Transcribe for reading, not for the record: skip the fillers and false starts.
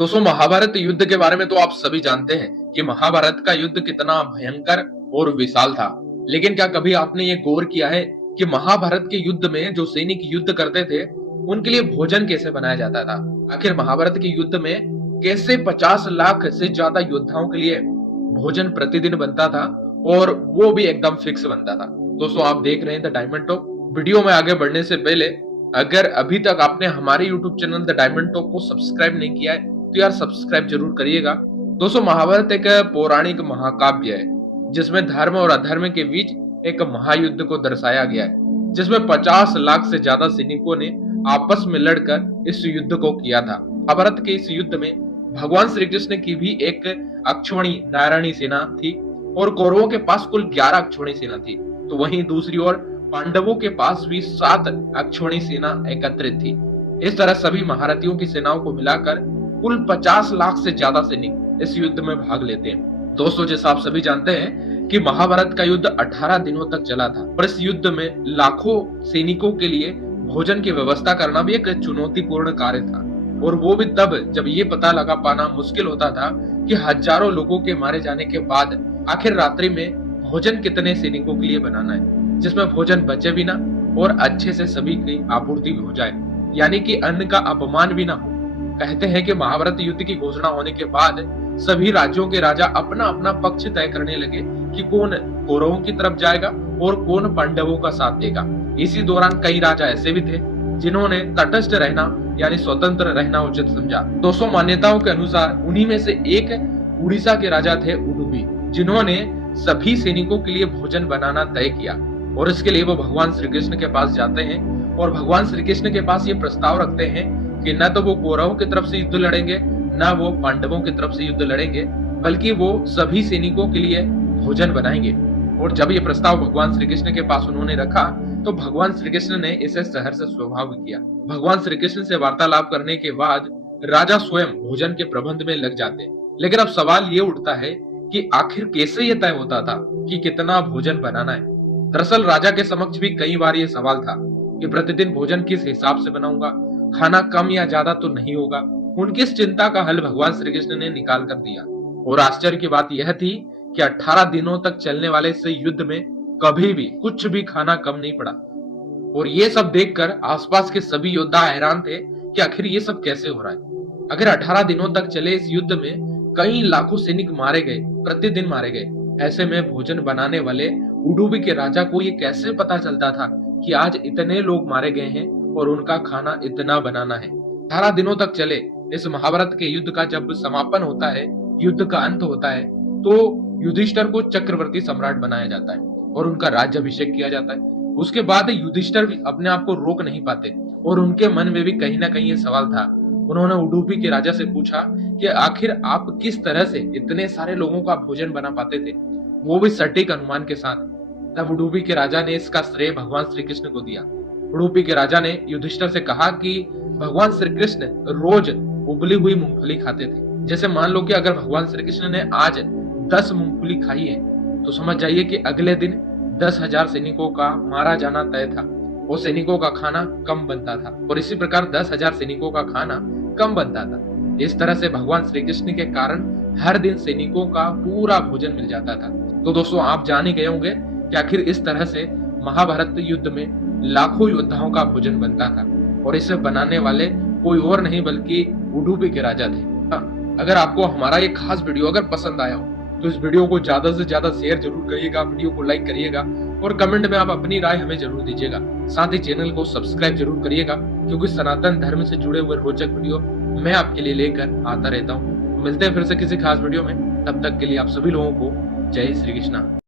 दोस्तों महाभारत युद्ध के बारे में तो आप सभी जानते हैं कि महाभारत का युद्ध कितना भयंकर और विशाल था। लेकिन क्या कभी आपने ये गौर किया है कि महाभारत के युद्ध में जो सैनिक युद्ध करते थे उनके लिए भोजन कैसे बनाया जाता था? आखिर महाभारत के युद्ध में कैसे 50 लाख से ज्यादा योद्धाओं के लिए भोजन प्रतिदिन बनता था और वो भी एकदम फिक्स बनता था। दोस्तों आप देख रहे हैं द डायमंड टॉप। वीडियो में आगे बढ़ने से पहले अगर अभी तक आपने हमारे YouTube channel the diamond top को सब्सक्राइब नहीं किया है तो यार सब्सक्राइब जरूर करिएगा। दोस्तों महाभारत एक पौराणिक महाकाव्य है जिसमें धर्म और अधर्म के बीच एक महायुद्ध को दर्शाया गया है, जिसमें 50 लाख से ज्यादा सैनिकों ने आपस में लड़कर इस युद्ध को किया था। महाभारत के इस युद्ध में भगवान श्री कृष्ण की भी एक अक्षौणी नारायणी सेना थी और कौरवों के पास कुल 11 अक्षौणी सेना थी। तो वहीं दूसरी ओर पांडवों के पास भी 7 अक्षौणी सेना एकत्रित थी। इस तरह सभी महारथियों की सेनाओं को मिलाकर कुल 50 लाख से ज्यादा सैनिक इस युद्ध में भाग लेते हैं। दोस्तों जैसा आप सभी जानते हैं कि महाभारत का युद्ध 18 दिनों तक चला था और इस युद्ध में लाखों सैनिकों के लिए भोजन की व्यवस्था करना भी एक चुनौतीपूर्ण कार्य था, और वो भी तब जब ये पता लगा पाना मुश्किल होता था कि हजारों लोगों के मारे जाने के बाद आखिर रात्रि में भोजन कितने सैनिकों के लिए बनाना है जिसमें भोजन बचे भी ना और अच्छे से सभी की आपूर्ति भी हो जाए, यानी कि अन्न का अपमान भी ना हो। कहते हैं कि महाभारत युद्ध की घोषणा होने के बाद सभी राज्यों के राजा अपना अपना पक्ष तय करने लगे कि कौन कौरवों की तरफ जाएगा और कौन पांडवों का साथ देगा। इसी दौरान कई राजा ऐसे भी थे जिन्होंने तटस्थ रहना यानी स्वतंत्र रहना उचित समझा। दोस्तों मान्यताओं के अनुसार उन्हीं में से एक उड़ीसा के राजा थे उडुपी, जिन्होंने सभी सैनिकों के लिए भोजन बनाना तय किया और इसके लिए वो भगवान श्री कृष्ण के पास जाते हैं और भगवान श्री कृष्ण के पास ये प्रस्ताव रखते हैं कि न तो वो कौरवों की तरफ से युद्ध लड़ेंगे न वो पांडवों की तरफ से युद्ध लड़ेंगे, बल्कि वो सभी सैनिकों के लिए भोजन बनाएंगे। और जब ये प्रस्ताव भगवान श्री कृष्ण के पास उन्होंने रखा तो भगवान श्री कृष्ण ने इसे सहर्ष स्वभाव किया। भगवान श्री कृष्ण से वार्तालाप करने के बाद राजा स्वयं भोजन के प्रबंध में लग जाते। लेकिन अब सवाल ये उठता है कि आखिर कैसे ये तय होता था कि कितना भोजन बनाना है। दरअसल राजा के समक्ष भी कई बार ये सवाल था कि प्रतिदिन भोजन किस हिसाब से बनाऊंगा, खाना कम या ज्यादा तो नहीं होगा। उनकी इस चिंता का हल भगवान श्री कृष्ण ने निकाल कर दिया और आश्चर्य की बात यह थी कि 18 दिनों तक चलने वाले इस युद्ध में कभी भी कुछ भी खाना कम नहीं पड़ा। और ये सब देखकर आसपास के सभी योद्धा हैरान थे कि आखिर ये सब कैसे हो रहा है। अगर 18 दिनों तक चले इस युद्ध में कई लाखों सैनिक मारे गए, प्रतिदिन मारे गए, ऐसे में भोजन बनाने वाले उडुपी के राजा को ये कैसे पता चलता था कि आज इतने लोग मारे गए हैं और उनका खाना इतना बनाना है। 18 दिनों तक चले इस महाभारत के युद्ध का जब समापन होता है, युद्ध का अंत होता है, तो युधिष्ठिर को चक्रवर्ती सम्राट बनाया जाता है और उनका राज्याभिषेक किया जाता है। उसके बाद युधिष्ठिर भी अपने आप को रोक नहीं पाते और उनके मन में भी कहीं ना कहीं ये सवाल था। उन्होंने उडुपी के राजा से पूछा कि आखिर आप किस तरह से इतने सारे लोगों का भोजन बना पाते थे, वो भी सटीक अनुमान के साथ। तब उडुपी के राजा ने इसका श्रेय भगवान श्री कृष्ण को दिया। उडुपी के राजा ने युधिष्ठिर से कहा कि भगवान श्री कृष्ण रोज उबली हुई मूंगफली खाते थे। जैसे मान लो कि अगर भगवान श्री कृष्ण ने आज 10 मूंगफली खाई है तो समझ जाइए कि अगले दिन 10,000 सैनिकों का मारा जाना तय था। वो सैनिकों का खाना कम बनता था और इसी प्रकार 10,000 सैनिकों का खाना कम बनता था। इस तरह से भगवान श्री कृष्ण के कारण हर दिन सैनिकों का पूरा भोजन मिल जाता था। तो दोस्तों आप जान ही गए होंगे कि आखिर इस तरह से महाभारत युद्ध में लाखों योद्धाओं का भोजन बनता था और इसे बनाने वाले कोई और नहीं बल्कि उडुपी के राजा थे। अगर आपको हमारा ये खास वीडियो अगर पसंद आया हो तो इस वीडियो को ज्यादा से ज्यादा शेयर जरूर करिएगा, वीडियो को लाइक करिएगा और कमेंट में आप अपनी राय हमें जरूर दीजिएगा। साथ ही चैनल को सब्सक्राइब जरूर करिएगा क्योंकि सनातन धर्म से जुड़े हुए रोचक वीडियो मैं आपके लिए लेकर आता रहता हूँ। मिलते हैं फिर से किसी खास वीडियो में, तब तक के लिए आप सभी लोगों को जय श्री कृष्णा।